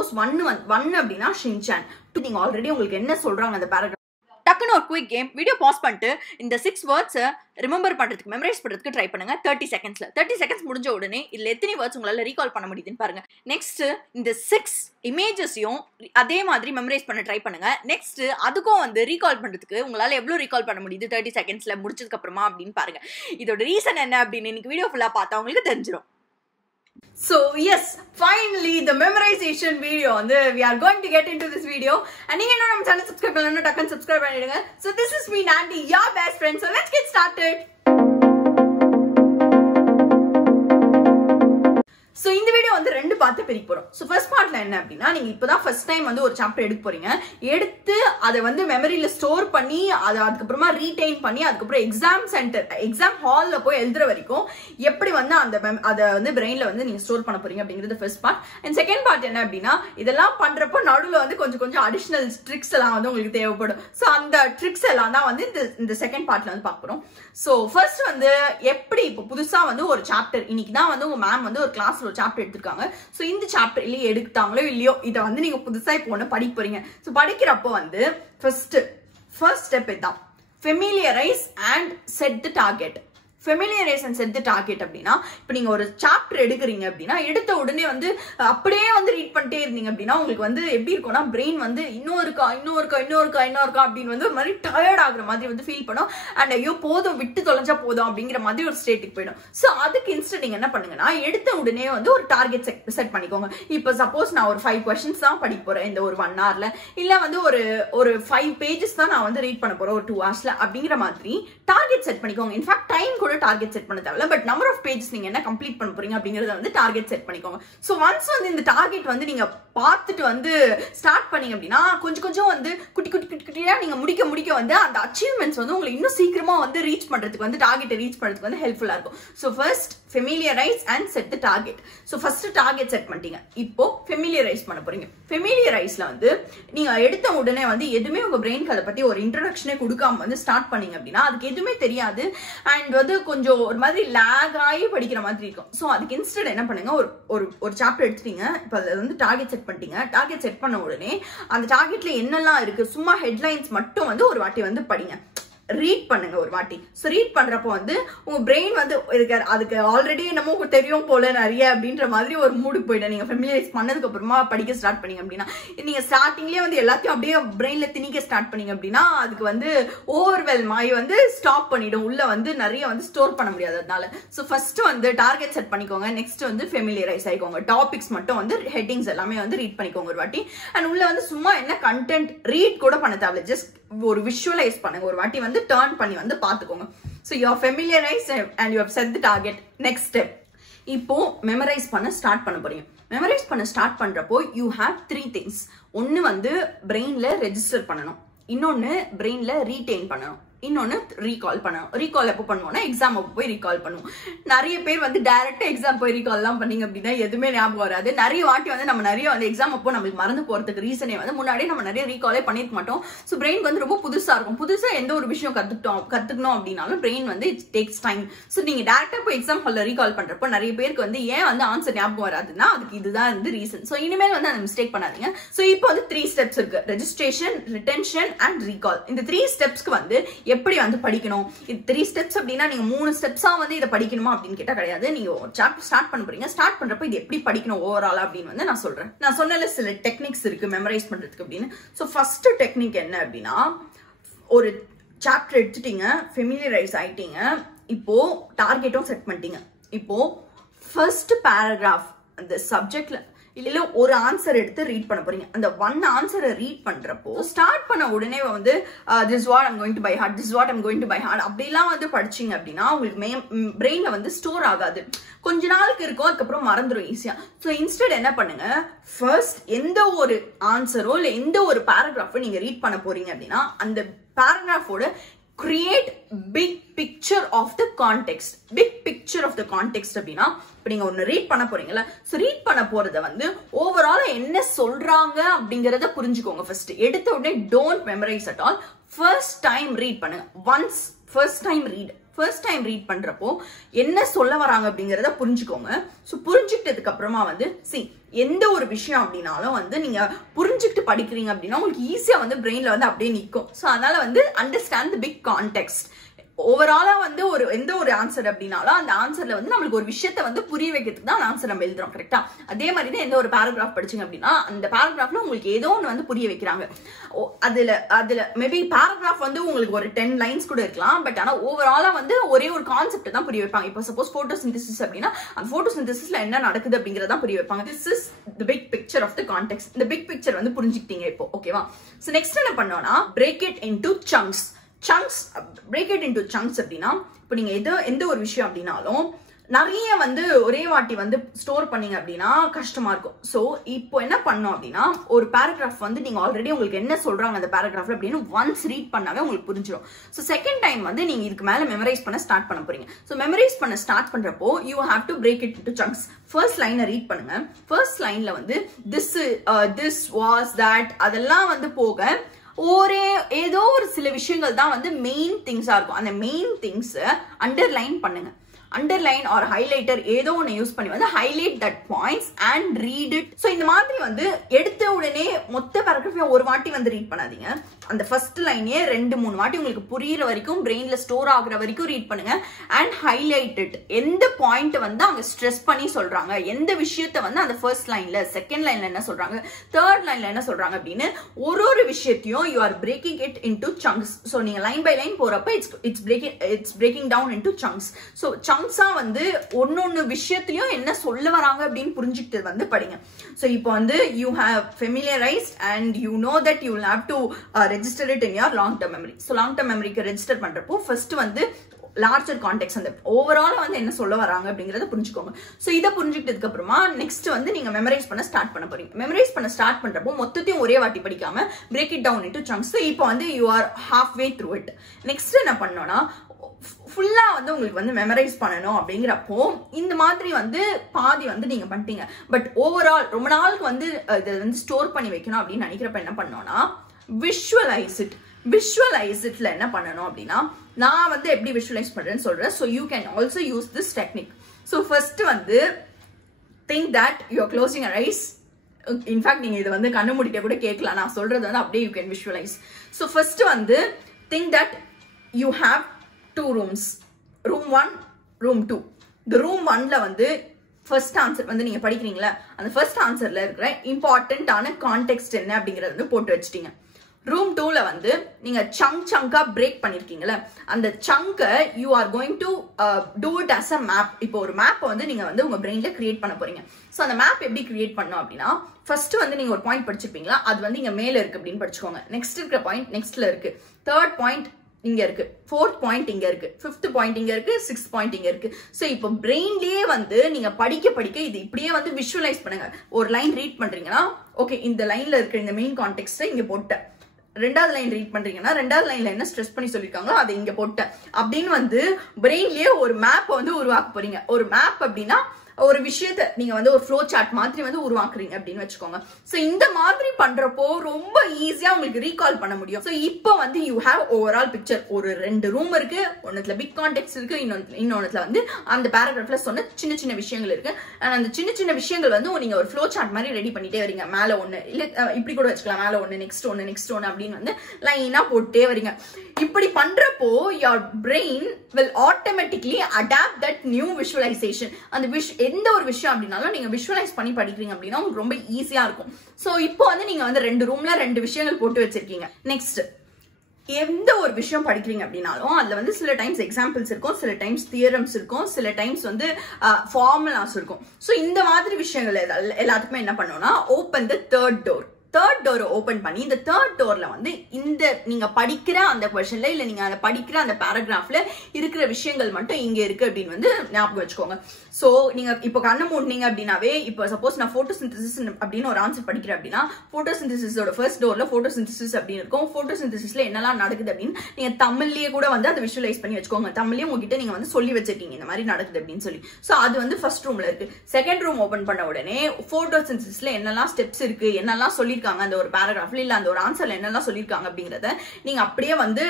1 அப்படின்னா ஷின்சான். நீங்க ஆல்ரெடி உங்களுக்கு என்ன சொல்றாங்க அந்த பேராகிராஃப் டக்குன்னு ஒரு குயிக் கேம் வீடியோ பாஸ் பண்ணிட்டு இந்த 6 வேர்ட்ஸை ரிமெம்பர் பண்ணுறதுக்கு மெமரைஸ் பண்ணுறதுக்கு ட்ரை பண்ணுங்க 30 செகண்ட்ஸில். 30 செகண்ட்ஸ் முடிஞ்ச உடனே இதில் எத்தனை வேர்ட்ஸ் உங்களால் ரீகால் பண்ண முடியுதுன்னு பாருங்க. நெக்ஸ்ட் இந்த 6 இமேஜஸையும் அதே மாதிரி மெமரைஸ் பண்ண ட்ரை பண்ணுங்க. நெக்ஸ்ட் அதுக்கும் வந்து ரீகால் பண்ணுறதுக்கு உங்களால் எவ்வளோ ரீகால் பண்ண முடியுது 30 செகண்ட்ஸில் முடிச்சதுக்கு அப்புறமா அப்படின்னு பாருங்க. இதோட ரீசன் என்ன அப்படின்னு இன்னைக்கு வீடியோ ஃபுல்லாக பார்த்தா உங்களுக்கு தெரிஞ்சிடும். So yes, finally the memorization video we are going to get into this video and you know நம்ம channel subscribe பண்ணலன்னா டக்குன்னு subscribe பண்ணிடுங்க. So this is me Nandi, your best friend. So let's get started. So இந்த video ரெண்டு பார்த்து பிரிக்க போறோம். So first partல என்ன அப்படின்னா நீங்க இப்பதான் first time ஒரு சாப்டர் எடுக்க போறீங்க. எடுத்து அதை மெமரியில ஸ்டோர் பண்ணி அதுக்கப்புறமா ரீடைன் பண்ணி அதுக்கப்புறம் எக்ஸாம் சென்டர் எக்ஸாம் ஹால்ல போய் எழுதுற வரைக்கும் எப்படி அதை பிரெயின்ல நீங்க ஸ்டோர் பண்ண போறீங்க அப்படிங்கிறது first part. And second part என்ன அப்படின்னா இதெல்லாம் பண்றப்போ நடுவில் கொஞ்சம் அடிஷனல் ட்ரிக்ஸ் எல்லாம் உங்களுக்கு தேவைப்படும். ஸோ அந்த ட்ரிக்ஸ் எல்லாம் தான் இந்த செகண்ட் பார்ட்ல பார்க்க போறோம். ஸோ ஃபர்ஸ்ட் எப்படி இப்போ புதுசா ஒரு சாப்டர் இன்னைக்கு தான் உங்க மேம் ஒரு கிளாஸ்ல ஒரு சாப்டர் எடுத்திருக்காங்க. சோ இந்த சாப்டர் இல்லையே எடுத்தாங்களோ இல்லையோ இதை நீங்க புதுசா இப்போ ஒண்ணு படிக்க போறீங்க. சோ படிக்கிறப்போ ஃபர்ஸ்ட் ஸ்டெப் இதான், familiarise and set the target. Familiarise and set the target அப்படின்னா இப்போ நீங்க ஒரு சாப்டர் எடுக்கிறீங்க அப்படின்னா எடுத்த உடனே அப்படியே ரீட் பண்ணிட்டே இருந்தீங்க அப்படின்னா உங்களுக்கு எப்படி இருக்கும்னா பிரெயின் இன்னும் இருக்கா அப்படின்னு ஒரு மாதிரி டயர்ட் ஆகுற மாதிரி ஃபீல் பண்ணும். அண்ட் ஐயோ போதும் விட்டு தொலைஞ்சா போதும் அப்படிங்கிற மாதிரி ஒரு ஸ்டேட்டுக்கு போயிடும். ஸோ அதுக்கு இன்ஸ்டன்ட் நீங்க என்ன பண்ணுங்கன்னா எடுத்த உடனே ஒரு டார்கெட் செட் பண்ணிக்கோங்க. இப்போ சப்போஸ் நான் ஒரு 5 கொஸ்டின்ஸ் தான் படிக்க போறேன் இந்த ஒரு 1 hourல, இல்ல ஒரு 5 பேஜஸ் தான் நான் ரீட் பண்ண போறேன் ஒரு 2 hoursல அப்படிங்கிற மாதிரி டார்கெட் செட் பண்ணிக்கோங்க. இன்ஃபேக்ட் டைம் கூட டார்கெட் செட் பண்ண தேவையில்ல, பட் நம்பர் ஆஃப் பேஜஸ் நீங்க என்ன கம்ப்ளீட் பண்ண போறீங்க அப்படிங்கறத டார்கெட் செட் பண்ணிக்கோங்க. சோ ஒன்ஸ் இந்த டார்கெட் நீங்க பார்த்துட்டு ஸ்டார்ட் பண்ணீங்க அப்படின்னா கொஞ்சம் குட்டி குட்டியா நீங்க முடிக்க அந்த அச்சீவ்மெண்ட்ஸ் உங்களுக்கு இன்னும் சீக்கிரமா ரீச் பண்றதுக்கு டார்கெட்டை ரீச் பண்றதுக்கு ஹெல்ப்ஃபுல்லா இருக்கும். So first familiarise and set the target. So first target set பண்ணிட்டீங்க, இப்போ ஃபெமிலியரைஸ் பண்ண போறீங்க. ஃபெமிலியரைஸ்ல நீங்க எடுத்த உடனே எதுவுமே உங்க பிரெயினுக்கு அதை பத்தி ஒரு இன்ட்ரோடக்ஷனே கொடுக்காம ஸ்டார்ட் பண்ணீங்க அப்படின்னா அதுக்கு எதுவுமே தெரியாது அண்ட் கொஞ்சம் ஒரு மாதிரி லேக் ஆகி படிக்கிற மாதிரி இருக்கும். சோ அதுக்கு இன்ஸ்டன்ட் என்ன பண்ணுங்க, ஒரு சாப்டர் எடுத்துட்டீங்க, இப்போ அது டார்கெட் செட் பண்ணிட்டீங்க. டார்கெட் செட் பண்ண உடனே அந்த டார்கெட்ல என்னெல்லாம் இருக்கு சும்மா ஹெட்லைன்ஸ் மட்டும் ஒரு வாட்டி படிங்க, ரீட் பண்ணுங்க ஒரு வாட்டி. சோ ரீட் பண்றப்போ உங்க பிரெயின் அதுக்கு ஆல்ரெடி என்னமோ தெரியும் போல நிறைய அப்படின்ற மாதிரி ஒரு மூடுக்கு போயிடும். நீங்க ஃபெமிலியரைஸ் பண்ணதுக்கு அப்புறமா படிக்க ஸ்டார்ட் பண்ணீங்க அப்படின்னா நீங்க ஸ்டார்டிங்லயே எல்லாத்தையும் அப்படியே பிரெயின்ல திணிக்க ஸ்டார்ட் பண்ணீங்க அப்படின்னா அதுக்கு ஓவர்வெல்ம் ஆகி ஸ்டாப் பண்ணிடும், உள்ள நிறைய ஸ்டோர் பண்ண முடியாது. அதனால சோ ஃபர்ஸ்ட் டார்கெட் செட் பண்ணிக்கோங்க. நெக்ஸ்ட் ஃபெமிலியரைஸ் ஆயிக்கோங்க. டாபிக்ஸ் மட்டும் ஹெட்டிங்ஸ் எல்லாமே ரீட் பண்ணிக்கோங்க ஒரு வாட்டி. அண்ட் உள்ள சும்மா என்ன கண்டென்ட் ரீட் கூட பண்ண தேவையில்ல, ஜஸ்ட் ஒரு விஷுவலைஸ் பண்ணுங்க ஒரு வாட்டி டர்ன் பண்ணி பாத்துக்கோங்க. So you are familiarized and you have set the target. Next step, இப்போ மெமரைஸ் பண்ண ஸ்டார்ட் பண்ண போறீங்க. மெமரைஸ் பண்ண ஸ்டார்ட் பண்றப்போ you have 3 things. ஒன்னு பிரெயின்ல ரெஜிஸ்டர் பண்ணணும், இன்னொன்னு பிரெயின்ல ரீடைன் பண்ணணும், இன்னொன்னு ரீகால் பண்ணணும். ரீகால் எப்போ பண்ணுவோம்னா எக்ஸாம் அப்போ போய் ரீகால் பண்ணுவோம். நிறைய பேர் டைரக்டா எக்ஸாம் போய் ரீகால் எல்லாம் பண்ணீங்க அப்படின்னா எதுவுமே ஞாபகம் வராது. நிறைய வாட்டி நம்ம நிறைய எக்ஸாம் அப்போ நம்மளுக்கு மறந்து போறதுக்கு ரீசனே முன்னாடியே நம்ம நிறைய ரீகாலே பண்ணிருக்க மாட்டோம். ஸோ பிரெயின் ரொம்ப புதுசா இருக்கும். புதுசா எந்த ஒரு விஷயம் கத்துக்கணும் அப்படின்னாலும் brain it takes time. So நீங்க டேரக்டா போய் எக்ஸாம் ஹால்ல ரீகால் பண்றப்போ நிறைய பேருக்கு ஏன் ஆன்சர் ஞாபகம் வராதுன்னா அதுக்கு இதுதான் ரீசன். ஸோ இனிமேல் அந்த மிஸ்டேக் பண்ணாதீங்க. ஸோ இப்போ 3 ஸ்டெப்ஸ் இருக்கு, ரெஜிஸ்ட்ரேஷன், ரிட்டென்ஷன் அண்ட் ரீகால். இந்த 3 ஸ்டெப்ஸ்க்கு எப்படி படிக்கணும். இது 3 ஸ்டெப்ஸ் அப்படின்னா நீங்க 3 ஸ்டெப்ஸா இதை படிக்கணுமா அப்படின்னு கேட்டா கிடையாது. நீங்க ஒரு சாப்டர் ஸ்டார்ட் பண்ண போறீங்க, ஸ்டார்ட் பண்றப்ப இது எப்படி படிக்கணும் ஓவரால் அப்படின்னு நான் சொல்றேன். நான் சொன்னல சில டெக்னிக்ஸ் இருக்கு மெமரைஸ் பண்றதுக்கு அப்படின்னு. சோ ஃபர்ஸ்ட் டெக்னிக் என்ன அப்படின்னா ஒரு சாப்டர் எடுத்துட்டீங்க, ஃபெமிலியரைஸ் ஆயிட்டீங்க, இப்போ டார்கெட்டும் செட் பண்ணிட்டீங்க. இப்போ ஃபர்ஸ்ட் பேராகிராஃப் அந்த சப்ஜெக்ட்ல இல்ல ஒரு ஆன்சர் எடுத்து ரீட் பண்ண போறீங்க. அந்த 1 ஆன்சரை ரீட் பண்றப்போ ஸ்டார்ட் பண்ண உடனே this what I'm going to by heart, this what I'm going to by heart அப்படிலாம் படிச்சீங்க அப்படின்னா உங்களுக்கு பிரெயின்ல ஸ்டோர் ஆகாது. கொஞ்ச நாளுக்கு இருக்கும், அதுக்கப்புறம் மறந்துடும் ஈஸியா. ஸோ இன்ஸ்டெட் என்ன பண்ணுங்க, ஃபர்ஸ்ட் எந்த ஒரு ஆன்சரோ இல்ல எந்த ஒரு பேராகிராஃபோ நீங்க ரீட் பண்ண போறீங்க அப்படின்னா அந்த பேராகிராஃபோட create big picture of the context. Big picture of the context அப்படின்னா இப்போ நீங்க ஒன்னு ரீட் பண்ண போறீங்கல்ல, சோ ரீட் பண்ண போறத ஓவராலா என்ன சொல்றாங்க அப்படிங்கறத புரிஞ்சுக்கோங்க. ஃபர்ஸ்ட் எடுத்த உடனே don't memorise at all. First time read பண்ணுங்க. Once first time read first time read பண்றப்போ என்ன சொல்ல வராங்க அப்படிங்கறத புரிஞ்சுக்கோங்க. ஸோ புரிஞ்சுக்கிட்டதுக்கு அப்புறமா வந்து எந்த ஒரு விஷயம் அப்படின்னாலும் வந்து நீங்க புரிஞ்சுக்கிட்டு படிக்கிறீங்க அப்படின்னா உங்களுக்கு ஈஸியா வந்து பிரெயின்ல வந்து அப்படியே நிற்கும். ஸோ அதனால வந்து அண்டர்ஸ்டாண்ட் தி பிக் கான்டெக்ஸ்ட். ஓவராலா வந்து எந்த ஒரு ஆன்சர் அப்படின்னாலும் அந்த ஆன்சர்ல வந்து நம்மளுக்கு ஒரு விஷயத்த வந்து புரிய வைக்கிறதுக்கு தான் ஆன்சர் நம்ம எழுதுறோம். கரெக்டா? அதே மாதிரி தான் எந்த ஒரு பேராகிராஃப் படிச்சீங்க அப்படின்னா அந்த பேராகிராஃப்ல உங்களுக்கு ஏதோ ஒன்று வந்து புரிய வைக்கிறாங்க. அதுல மேபி பேராகிராஃப் வந்து உங்களுக்கு ஒரு 10 லைன்ஸ் கூட இருக்கலாம். பட் ஆனா ஓவராலா வந்து ஒரே ஒரு கான்செப்ட் தான் புரிய வைப்பாங்க. இப்போ சப்போஸ் போட்டோசிந்தசிஸ் அப்படின்னா அந்த போட்டோசிந்தசிஸ்ல என்ன நடக்குது அப்படிங்கறத புரிய வைப்பாங்க. This is the big picture of the context. இந்த பிக் பிக்சர் வந்து புரிஞ்சுக்கிட்டீங்க இப்போ. ஓகேவா? சோ நெக்ஸ்ட் என்ன பண்ணோம்னா break it into chunks. Break it into chunks அப்படின்னா இப்போ நீங்க எந்த ஒரு விஷயம் அப்படின்னாலும் நிறைய வந்து ஒரே வாட்டி வந்து ஸ்டோர் பண்ணீங்க அப்படின்னா கஷ்டமா இருக்கும். ஸோ இப்போ என்ன பண்ணோம் அப்படின்னா ஒரு பேராகிராஃப் வந்து நீங்க ஆல்ரெடி உங்களுக்கு என்ன சொல்றாங்க அந்த பேராகிராஃப்ல அப்படின்னு ஒன்ஸ் ரீட் பண்ணாவே உங்களுக்கு புரிஞ்சிடும். ஸோ செகண்ட் டைம் வந்து நீங்க இதுக்கு மேல மெமரைஸ் பண்ண ஸ்டார்ட் பண்ண போறீங்க. ஸோ மெமரைஸ் பண்ண ஸ்டார்ட் பண்றப்போ you have to break it into chunks. First லைனை ரீட் பண்ணுங்க. ஃபர்ஸ்ட் லைன்ல வந்து திஸ் வாஸ் தட் அதெல்லாம் வந்து போக ஏதோ ஒரு சில விஷயங்கள் தான் வந்து மெயின் திங்ஸா இருக்கும். அந்த மெயின் திங்ஸ் அண்டர்லைன் பண்ணுங்க. அண்டர்லைன் ஆர் ஹைலைட்டர் ஏதோ ஒன்று யூஸ் பண்ணி வந்து highlight that points and read it. So இந்த மாதிரி வந்து எடுத்த உடனே மொத்த பேராகிராஃபையும் ஒரு வாட்டி வந்து ரீட் பண்ணாதீங்க. அந்த ஃபர்ஸ்ட் லைனே 2-3 வாட்டி உங்களுக்கு புரியுற வரைக்கும் பிரெயின்ல ஸ்டோர் ஆகுற வரைக்கும் ரீட் பண்ணுங்க. And highlight it. எந்த பாயிண்ட் வந்து அங்க ஸ்ட்ரெஸ் பண்ணி சொல்றாங்க, எந்த விஷயத்த வந்து அந்த ஃபர்ஸ்ட் லைன்ல, செகண்ட் லைன்ல என்ன சொல்றாங்க, தேர்ட் லைன்ல என்ன சொல்றாங்க அப்படின்னு ஒரு விஷயத்தையும் you are breaking it into chunks. So நீங்க லைன் பை லைன் போறப்ப it's breaking down into chunks. So சங்க்ஸா வந்து ஒன்னொன்னு விஷயத்திலயும் என்ன சொல்ல வராங்க அப்படின்னு புரிஞ்சுக்கிட்டு வந்து படிங்க. ஸோ இப்போ வந்து you have familiarised and you know that you will have to register it in your long term memory. So long term memory க்கு register பண்றப்போ first வந்து larger context அந்த ஓவரால் வந்து என்ன சொல்ல வராங்க அப்படிங்கறத புரிஞ்சுக்கோங்க. சோ இத புரிஞ்சிட்டதுக்கு அப்புறமா நெக்ஸ்ட் வந்து நீங்க மெமரைஸ் பண்ண ஸ்டார்ட் பண்ண போறீங்க. மெமரைஸ் பண்ண ஸ்டார்ட் பண்றப்போ மொத்தத்தையும் ஒரே வாட்டி படிக்காம break it down into chunks. So இப்போ வந்து you are halfway through it. Next என்ன பண்ணனும்னா ஃபுல்லா வந்து உங்களுக்கு வந்து மெமரைஸ் பண்ணணும் அப்படிங்கிறப்போ இந்த மாதிரி வந்து பாதி வந்து நீங்க பண்ணிட்டீங்க. பட் ஓவரால் ரொம்ப நாளுக்கு வந்து இதை வந்து ஸ்டோர் பண்ணி வைக்கணும் அப்படின்னு நினைக்கிறப்ப என்ன பண்ணோம்னா விஷுவலைஸ் இட். விஷுவலைஸ் இட்ல என்ன பண்ணணும் அப்படின்னா நான் வந்து எப்படி விஷுவலைஸ் பண்றேன்னு சொல்றேன். So you can also use this technique. So first வந்து think that you are closing your eyes. In fact நீங்க இது வந்து கண்ணு மூடிட்டே கூட கேட்கலாம். நான் சொல்றது வந்து அப்படியே you can visualise. So first வந்து think that you have 2 rooms. room 1, room 2. இந்த room 1ல வந்து ஃபர்ஸ்ட் ஆன்சர் வந்து நீங்க படிக்கிறீங்களா அந்த ஃபர்ஸ்ட் ஆன்சர்ல இருக்கிற இம்பார்ட்டன்டான கான்டெக்ஸ்ட் என்ன அப்படிங்கறத வந்து போட்டு வச்சிட்டீங்க. ரூம் 2ல வந்து நீங்க சங்கா பிரேக் பண்ணிருக்கீங்கல்ல அந்த சங்க you are going to do it as a map. இப்போ ஒரு மேப் வந்து நீங்க வந்து உங்க பிரெயின்ல கிரியேட் பண்ண போறீங்க. ஸோ அந்த மேப் எப்படி கிரியேட் பண்ணோம் அப்படின்னா ஃபர்ஸ்ட் வந்து நீங்க ஒரு பாயிண்ட் படிச்சிருப்பீங்களா அது வந்து இங்க மேல இருக்கு அப்படின்னு படிச்சுக்கோங்க. நெக்ஸ்ட் இருக்கிற பாயிண்ட் நெக்ஸ்ட்ல இருக்கு, தேர்ட் பாயிண்ட் இங்க இருக்கு, ஃபோர்த் பாயிண்ட் இங்க இருக்கு, ஃபிஃப்த் பாயிண்ட் இங்க இருக்கு, சிக்ஸ்த் பாயிண்ட் இங்க இருக்கு. சோ இப்போ பிரெயின்லயே வந்து நீங்க படிக்க இது இப்படியே வந்து விஷுவலைஸ் பண்ணுங்க. ஒரு லைன் ரீட் பண்றீங்கன்னா ஓகே இந்த லைன்ல இருக்க இந்த மெயின் கான்டெக்ஸ்ட் இங்க போட்டேன். ரெண்டாவது லைன் ரீட் பண்றீங்கன்னா ரெண்டாவது லைன்ல என்ன ஸ்ட்ரெஸ் பண்ணி சொல்லிருக்காங்களோ அதை இங்க போட்டேன் அப்படின்னு வந்து பிரெயின்லயே ஒரு மேப் வந்து உருவாக்க போறீங்க. ஒரு மேப் அப்படின்னா ஒரு விஷயத்த நீங்க வந்து ஒரு ஃப்ளோ சார்ட் மாதிரி வந்து உருவாக்குறீங்க அப்படின்னு வச்சுக்கோங்க. சோ இந்த மாதிரி பண்றப்போ ரொம்ப ஈஸியா உங்களுக்கு ரீகால் பண்ண முடியும். சோ இப்போ வந்து யூ ஹேவ் ஓவரால் பிக்சர். ஒரு 2 ரூம் இருக்கு, ஒன்னுல பிக் கான்டெக்ஸ்ட் இருக்கு, இன்னொன்னுல வந்து அந்த பேராகிராஃப்ல சொன்ன சின்ன விஷயங்கள் இருக்கு. அந்த சின்ன விஷயங்கள் வந்து நீங்க ஒரு ஃப்ளோ சார்ட் மாதிரி ரெடி பண்ணிட்டே வரீங்க. மேல ஒண்ணு இல்ல இப்படி கூட வச்சுக்கலாம், மேல ஒண்ணு நெக்ஸ்ட் ஒண்ணு அப்படின்னு வந்து லைனா போட்டே வரீங்க. இப்படி பண்றப்போ your brain will automatically adapt that new visualization. அந்த எந்த ஒரு விஷயம் அப்படின்னாலும் நீங்க விஷுவலைஸ் பண்ணி படிக்கிறீங்க அப்படின்னா உங்களுக்கு ரொம்ப ஈஸியா இருக்கும். சோ இப்போ வந்து நீங்க வந்து 2 ரூம்ல 2 விஷயங்கள் போட்டு வச்சிருக்கீங்க. நெக்ஸ்ட் எந்த ஒரு விஷயம் படிக்கிறீங்க அப்படின்னாலும் அதுல வந்து சில டைம்ஸ் எக்ஸாம்பிள்ஸ் இருக்கும், சில டைம்ஸ் தியரம்ஸ் இருக்கும், சில டைம்ஸ் வந்து ஃபார்முலாஸ் இருக்கும். சோ இந்த மாதிரி விஷயங்கள் எல்லாத்துக்குமே என்ன பண்ணணும்னா open the third door. Third டோரை ஓபன் பண்ணி இந்த தேர்ட் டோர்ல வந்து இந்த நீங்க படிக்கிற அந்த கொஸ்டின்ல இல்ல நீங்க அந்த படிக்கிற அந்த பேராகிராஃப்ல இருக்கிற விஷயங்கள் மட்டும் இங்க இருக்கு அப்படின்னு வந்து ஞாபகம் வச்சுக்கோங்க. சோ நீங்க இப்போ கண்ணு மூடினீங்க அப்படின்னாவே இப்போ சப்போஸ் நான் போட்டோசிந்தசிஸ் அப்படின்னு ஒரு ஆன்சர் படிக்கிறேன் அப்படின்னா போட்டோசிந்தசிஸோட ஃபர்ஸ்ட் டோர்ல போட்டோசிந்தசிஸ் அப்படின்னு இருக்கும். போட்டோசிந்தசிஸ்ல என்னெல்லாம் நடக்குது அப்படின்னு நீங்க தமிழ்லயே கூட வந்து அதை விஷுவலைஸ் பண்ணி வச்சுக்கோங்க. தமிழ்லயே உங்ககிட்ட நீங்க வந்து சொல்லி வச்சிருக்கீங்க இந்த மாதிரி நடக்குது அப்படின்னு சொல்லி. சோ அது வந்து ஃபர்ஸ்ட் ரூம்ல இருக்கு. செகண்ட் ரூம் ஓபன் பண்ண உடனே போட்டோசிந்தசிஸ்ல என்னெல்லாம் ஸ்டெப்ஸ் இருக்கு என்னெல்லாம் சொல்லி சொல்லியிருக்காங்க அந்த ஒரு பேராகிராஃப்ல இல்ல அந்த ஒரு ஆன்சர்ல என்னெல்லாம் சொல்லியிருக்காங்க அப்படிங்கறத நீங்க அப்படியே வந்து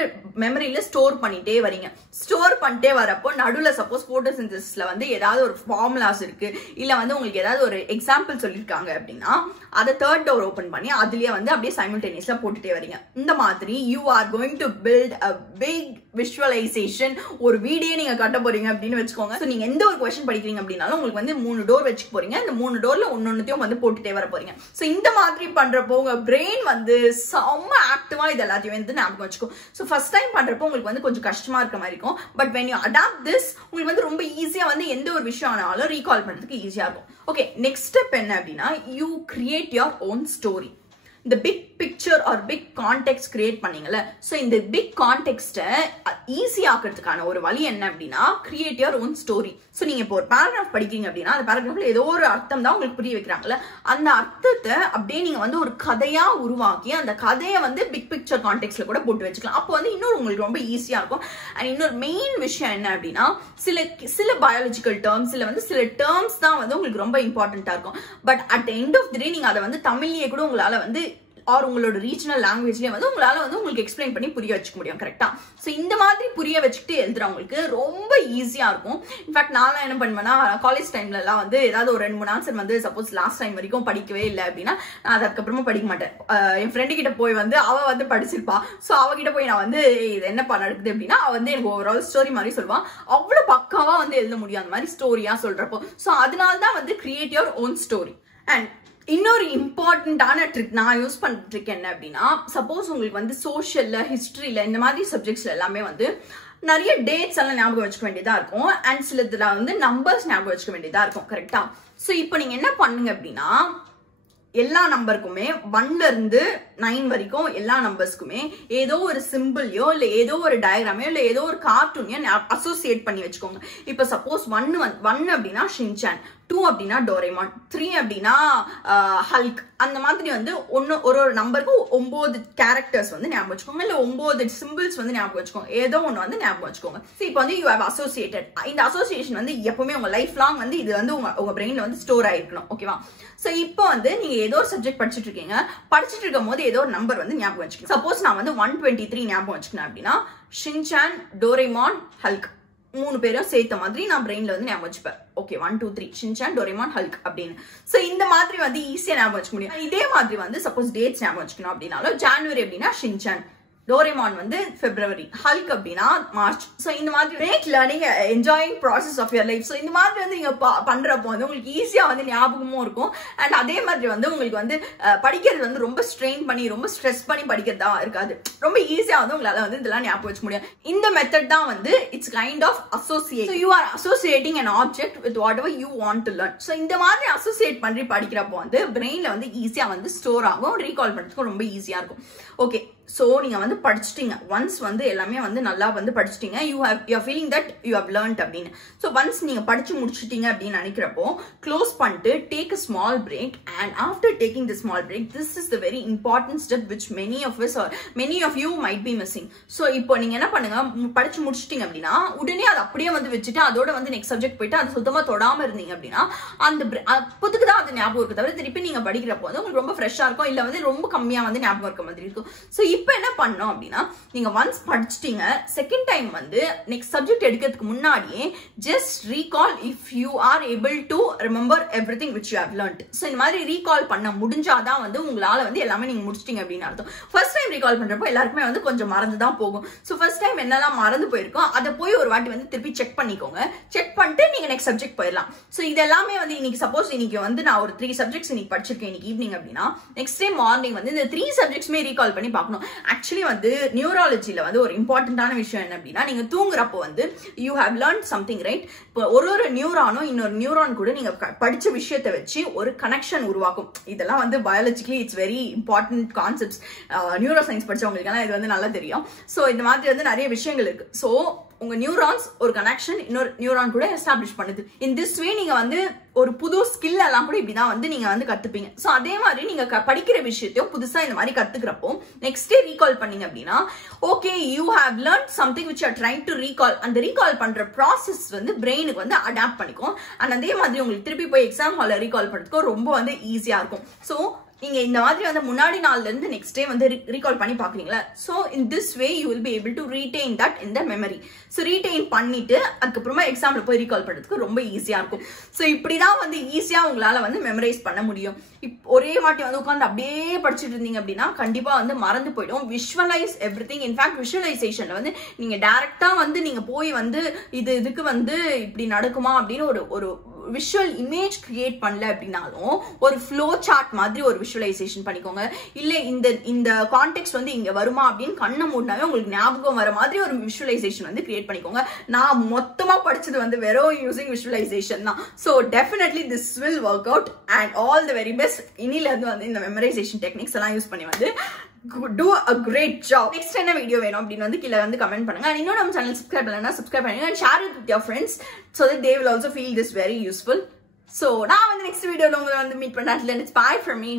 மெமரியில ஸ்டோர் பண்ணிட்டே வரீங்க. ஸ்டோர் பண்ணிட்டே வரப்போ நடுவில் சப்போஸ் போட்டோசிந்தசிஸ்ல வந்து ஏதாவது ஒரு ஃபார்முலாஸ் இருக்கு இல்ல வந்து உங்களுக்கு ஏதாவது ஒரு எக்ஸாம்பிள் சொல்லியிருக்காங்க அப்படின்னா அதை தேர்ட் டோர் ஓபன் பண்ணி அதுலயே வந்து அப்படியே சைமல்டேனியஸா போட்டுட்டே வரீங்க. இந்த மாதிரி you are going to build a big visualisation. ஒரு வீடியோ நீங்க கட்ட போறீங்க அப்படின்னு வச்சுக்கோங்க. சோ நீங்க எந்த ஒரு क्वेश्चन படிக்கிறீங்க அப்படினாலும் உங்களுக்கு வந்து 3 டோர் வச்சுக்க போறீங்க. இந்த 3 டோர்ல ஒன்னொன்னுத்தையும் வந்து போட்டுட்டே வர போறீங்க. சோ இந்த மாதிரி பண்றப்போ உங்க பிரெயின் வந்து செம்ம ஆக்டிவா இது எல்லாத்தையும் வந்து ஞாபகம் வச்சுக்கும். சோ ஃபர்ஸ்ட் டைம் பண்றப்போ உங்களுக்கு வந்து கொஞ்சம் கஷ்டமா இருக்க மாதிரி இருக்கும். But when you adapt this உங்களுக்கு வந்து ரொம்ப ஈஸியா வந்து எந்த ஒரு விஷயம் ஆனாலும் ரீகால் பண்றதுக்கு ஈஸியா இருக்கும். ஓகே, நெக்ஸ்ட் ஸ்டெப் என்ன அப்படின்னா you create your own story. இந்த big picture or big context create பண்ணீங்கல்ல, ஸோ இந்த பிக் கான்டெக்ட்டை ஈஸி ஆக்கிறதுக்கான ஒரு வழி என்ன அப்படின்னா create your own story. So நீங்க இப்போ ஒரு பேராகிராஃப் படிக்கிறீங்க அப்படின்னா அந்த பேராகிராஃப்ல ஏதோ ஒரு அர்த்தம் தான் உங்களுக்கு புரிய வைக்கிறாங்கல்ல, அந்த அர்த்தத்தை அப்படியே நீங்க வந்து ஒரு கதையா உருவாக்கி அந்த கதையை வந்து பிக் பிக்சர் கான்டெக்ட்ல கூட போட்டு வச்சுக்கலாம். அப்போ வந்து இன்னொரு உங்களுக்கு ரொம்ப ஈஸியா இருக்கும். அண்ட் இன்னொரு மெயின் விஷயம் என்ன அப்படின்னா சில பயாலஜிக்கல் டேர்ம்ஸ் இல்ல வந்து சில டேர்ம்ஸ் தான் வந்து உங்களுக்கு ரொம்ப இம்பார்ட்டன்டா இருக்கும். But at the end of the day நீங்க அதை வந்து தமிழ்லயே கூட உங்களால வந்து ஆர் உங்களோட ரீஜனல் லாங்குவேஜ்லயே வந்து உங்களால வந்து உங்களுக்கு எக்ஸ்பிளைன் பண்ணி புரிய வச்சுக்க முடியும். கரெக்டா? சோ இந்த மாதிரி புரிய வச்சுக்கிட்டு எழுதுறவங்களுக்கு ரொம்ப ஈஸியா இருக்கும். இன்ஃபேக்ட் நான் என்ன பண்ணுவேன்னா காலேஜ் டைம்ல எல்லாம் வந்து ஏதாவது ஒரு 2-3 ஆன்சர் வந்து சப்போஸ் லாஸ்ட் டைம் வரைக்கும் படிக்கவே இல்லை அப்படின்னா நான் அதுக்கப்புறமா படிக்க மாட்டேன். என் ஃப்ரெண்டு கிட்ட போய் வந்து அவ வந்து படிச்சிருப்பா. சோ அவகிட்ட போய் நான் வந்து இது என்னப்பா நடக்குது அப்படின்னா அவ வந்து எனக்கு ஓவரால் ஸ்டோரி மாதிரி சொல்லுவான். அவ்வளவு பக்காவா வந்து எழுத முடியும் அந்த மாதிரி ஸ்டோரியா சொல்றப்போ. சோ அதனால்தான் வந்து create your own story. And இன்னொரு இம்பார்ட்டன்டான ட்ரிக் நான் யூஸ் பண்ற ட்ரிக் என்ன அப்படின்னா சப்போஸ் உங்களுக்கு வந்து சோஷியல்ல ஹிஸ்டரியில இந்த மாதிரி சப்ஜெக்ட்ஸ்ல எல்லாமே வந்து நிறைய டேட்ஸ் எல்லாம் ஞாபகம் வச்சுக்க வேண்டியதா இருக்கும். அண்ட் சிலதுல வந்து நம்பர்ஸ் ஞாபகம் வச்சுக்க வேண்டியதா இருக்கும். கரெக்டா? ஸோ இப்போ நீங்க என்ன பண்ணுங்க அப்படின்னா எல்லா நம்பருக்குமே 1ல இருந்து 9 வரைக்கும் எல்லா நம்பர்ஸ்க்குமே ஏதோ ஒரு சிம்பிளையோ இல்ல ஏதோ ஒரு டயக்ராமையோ இல்ல ஏதோ ஒரு கார்ட்டூனையோ அசோசியேட் பண்ணி வச்சுக்கோங்க. இப்ப சப்போஸ் 1 அப்படின்னா ஷின்சான், 2 அப்படின்னா டோரேமான், 3 அப்படின்னா ஹல்க். அந்த மாதிரி வந்து ஒரு நம்பருக்கு 9 கேரக்டர்ஸ் வந்து ஞாபகம் வச்சுக்கோங்க இல்ல 9 சிம்பிள்ஸ் வந்து ஞாபகம் வச்சுக்கோங்க. ஏதோ ஒன்று வந்து ஞாபகம் வச்சுக்கோங்க. இப்போ வந்து யூ ஹேவ் அசோசியேட்டட். இந்த அசோசியேஷன் வந்து எப்பவுமே உங்க லைஃப் லாங் வந்து இது வந்து உங்க பிரெயின்ல வந்து ஸ்டோர் ஆயிருக்கணும். ஓகேவா? சோ இப்போ வந்து நீங்க ஏதோ ஒரு சப்ஜெக்ட் படிச்சுட்டு இருக்கீங்க. படிச்சுட்டு இருக்கும் போது ஏதோ ஒரு நம்பர் வந்து ஞாபகம் வச்சுக்கோங்க. சப்போஸ் நான் வந்து 123 ஞாபகம் வச்சுக்கணும் அப்படின்னா ஷின்சான், டோரேமான், ஹல்க் 3 பேரும் சேர்த்த மாதிரி நான் பிரெயின்ல வந்து ஞாபகம் வச்சுப்பேன். ஓகே, 1 2 3 ஷின்சான், டோரேமான், ஹல்க் அப்படின்னு. சோ இந்த மாதிரி வந்து ஈஸியா ஞாபகம் வச்சுக்க முடியும். இதே மாதிரி வந்து சப்போஸ் டேட்ஸ் ஞாபகம் வச்சுக்கணும் அப்படின்னாலும் ஜனவரி அப்படின்னா ஷின்சான், டோரேமான் வந்து பிப்ரவரி, ஹல்க் அப்படின்னா மார்ச். சோ இந்த மாதிரி make learning enjoying process of your life. So இந்த மாதிரி வந்து நீங்க பண்றப்போ வந்து உங்களுக்கு ஈஸியா வந்து ஞாபகமும் இருக்கும். அண்ட் அதே மாதிரி வந்து உங்களுக்கு வந்து படிக்கிறது வந்து ரொம்ப ஸ்ட்ரெயின் பண்ணி ரொம்ப ஸ்ட்ரெஸ் பண்ணி படிக்கிறதா இருக்காது. ரொம்ப ஈஸியா வந்து உங்களால வந்து இதெல்லாம் ஞாபகம் வச்சுக்க முடியும். இந்த மெத்தட் தான் வந்து it's kind of associate. So you are associating an object with whatever you want to learn. So இந்த மாதிரி அசோசியேட் பண்ணி படிக்கிறப்போ வந்து பிரெயின்ல வந்து ஈஸியா வந்து ஸ்டோர் ஆகும். ரீகால் பண்றதுக்கு ரொம்ப ஈஸியா இருக்கும். ஓகே, சோ நீங்க வந்து படிச்சிட்டீங்க. ஒன்ஸ் வந்து எல்லாமே வந்து நல்லா வந்து படிச்சிட்டீங்க. You are feeling that you have learned அப்படின்னு. ஸோ ஒன்ஸ் நீங்க படிச்சு முடிச்சிட்டீங்க அப்படின்னு நினைக்கிறப்போ க்ளோஸ் பண்ணிட்டு take a small break. And after taking the small break this is the very important step which many of you might be missing. So இப்போ நீங்க என்ன பண்ணுங்க, படிச்சு முடிச்சிட்டீங்க அப்படின்னா உடனே அதை அப்படியே வந்து வச்சுட்டு அதோட வந்து நெக்ஸ்ட் சப்ஜெக்ட் போயிட்டு அதை சுத்தமா தொடாம இருந்தீங்க அப்படின்னா அந்த அப்போதுக்கு தான் அது ஞாபகம் இருக்கு தவிர திருப்பி நீங்க படிக்கிறப்போ வந்து உங்களுக்கு ரொம்ப ஃப்ரெஷ்ஷா இருக்கும் இல்ல வந்து ரொம்ப கம்மியா வந்து ஞாபகம் இருக்க மாதிரி இருக்கும். ஸோ இப்போ என்ன பண்ணோம் அப்படின்னா நீங்க ஒன்ஸ் படிச்சிட்டீங்க, செகண்ட் டைம் வந்து நெக்ஸ்ட் சப்ஜெக்ட் எடுக்கிறதுக்கு முன்னாடியே just recall if you are able to remember everything which you have learnt. So இந்த மாதிரி ரீகால் பண்ண முடிஞ்சாதான் வந்து உங்களால வந்து எல்லாமே நீங்க முடிச்சிட்டீங்க அப்படின்னு அர்த்தம். ஃபர்ஸ்ட் டைம் ரீகால் பண்றப்போ எல்லாருக்குமே வந்து கொஞ்சம் மறந்து தான் போகும். ஸோ ஃபர்ஸ்ட் டைம் என்னெல்லாம் மறந்து போயிருக்கோம் அதை போய் ஒரு வாட்டி வந்து திருப்பி செக் பண்ணிக்கோங்க. செக் பண்ணிட்டு நீங்க நெக்ஸ்ட் சப்ஜெக்ட் போயிடலாம். ஸோ இது எல்லாமே வந்து இன்னைக்கு சப்போஸ் இன்னைக்கு வந்து நான் ஒரு 3 சப்ஜெக்ட்ஸ் இன்னைக்கு படிச்சிருக்கேன் இன்னைக்கு ஈவினிங் அப்படின்னா நெக்ஸ்ட் டே மார்னிங் வந்து இந்த 3 சப்ஜெக்ட்ஸ்மே ரீகால் பண்ணி பார்க்கணும். ஆக்சுவலி வந்து நியூராலஜில வந்து ஒரு இம்பார்ட்டன்டான விஷயம் என்ன அப்படின்னா நீங்க தூங்குறப்போ வந்து you have learnt something right. இப்போ ஒரு நியூரானும் இன்னொரு நியூரான் கூட நீங்க படிச்ச விஷயத்தை வச்சு ஒரு கனெக்ஷன் உருவாக்கும். இதெல்லாம் வந்து biologically it's very important concepts. Neuro science படிச்சவங்களுக்கு இது வந்து நல்லா தெரியும். ஸோ இந்த மாதிரி வந்து நிறைய விஷயங்கள் இருக்கு. ஸோ உங்க நியூரான்ஸ் ஒரு கனெக்ஷன் இன்னொரு நியூரான் கூட எஸ்டாப்ளிஷ் பண்ணுது. இன் திஸ் வே நீங்க வந்து ஒரு புது ஸ்கில் எல்லாம் கூட இப்படிதான் வந்து நீங்க வந்து கத்துப்பீங்க. சோ அதே மாதிரி நீங்க படிக்கிற விஷயத்தையும் புதுசா இந்த மாதிரி கத்துக்கிறப்போ நெக்ஸ்ட் டே ரீகால் பண்ணீங்க அப்படின்னா okay you have learnt something which are trying to recall. அந்த ரீகால் பண்ற ப்ராசஸ் வந்து பிரெயினுக்கு வந்து அடாப்ட் பண்ணிக்கும். அண்ட் அதே மாதிரி உங்களுக்கு திருப்பி போய் எக்ஸாம் ஹால்ல ரீகால் பண்றதுக்கு ரொம்ப வந்து ஈஸியா இருக்கும். ஸோ நீங்க இந்த மாதிரி வந்து முன்னாடி நாள்ல இருந்து நெக்ஸ்ட் டே வந்து ரீகால் பண்ணி பாக்குறீங்களா? So in this way you will be able to retain that in the memory. So retain பண்ணிட்டு அதுக்கப்புறமா எக்ஸாம்ல போய் ரீகால் பண்றதுக்கு ரொம்ப ஈஸியா இருக்கும். ஸோ இப்படிதான் வந்து ஈஸியா உங்களால வந்து மெமரைஸ் பண்ண முடியும். ஒரே வாட்டி வந்து உட்காந்து அப்படியே படிச்சுட்டு இருந்தீங்க அப்படின்னா கண்டிப்பா வந்து மறந்து போயிடும். Visualise everything. இன்ஃபேக்ட் விஷுவலைசேஷன்ல வந்து நீங்க டைரக்டா வந்து நீங்க போய் வந்து இதுக்கு வந்து இப்படி நடக்குமா அப்படின்னு ஒரு விஷுவல் இமேஜ் கிரியேட் பண்ணல அப்படின்னாலும் ஒரு ஃப்ளோ சார்ட் மாதிரி ஒரு விஷுவலைசேஷன் பண்ணிக்கோங்க. இல்ல இந்த கான்டெக்ஸ்ட் வந்து இங்க வருமா அப்படின்னு கண்ணை மூடினாவே உங்களுக்கு ஞாபகம் வர மாதிரி ஒரு விஷுவலைசேஷன் வந்து கிரியேட் பண்ணிக்கோங்க. நான் மொத்தமா படிச்சது வந்து வெறும் யூசிங் விஷுவலைசேஷன் தான். So definitely this will work out and all the very best. இனில இருந்து வந்து இந்த மெமரைசேஷன் டெக்னிக்ஸ் எல்லாம் யூஸ் பண்ணி வந்து do a great job. Next என்ன வீடியோ வேணும் அப்படின்னு வந்து கீழே வந்து கமெண்ட் பண்ணுங்க. and இன்னும் நம்ம சேனல் சப்ஸ்கிரைப் பண்ணலன்னா சப்ஸ்கிரைப் பண்ணுங்க and share it with your friends so that they will also feel this very useful. So நான் வந்து நெக்ஸ்ட் வீடியோல உங்களை வந்து meet பண்ணாட்ல. It's bye from me.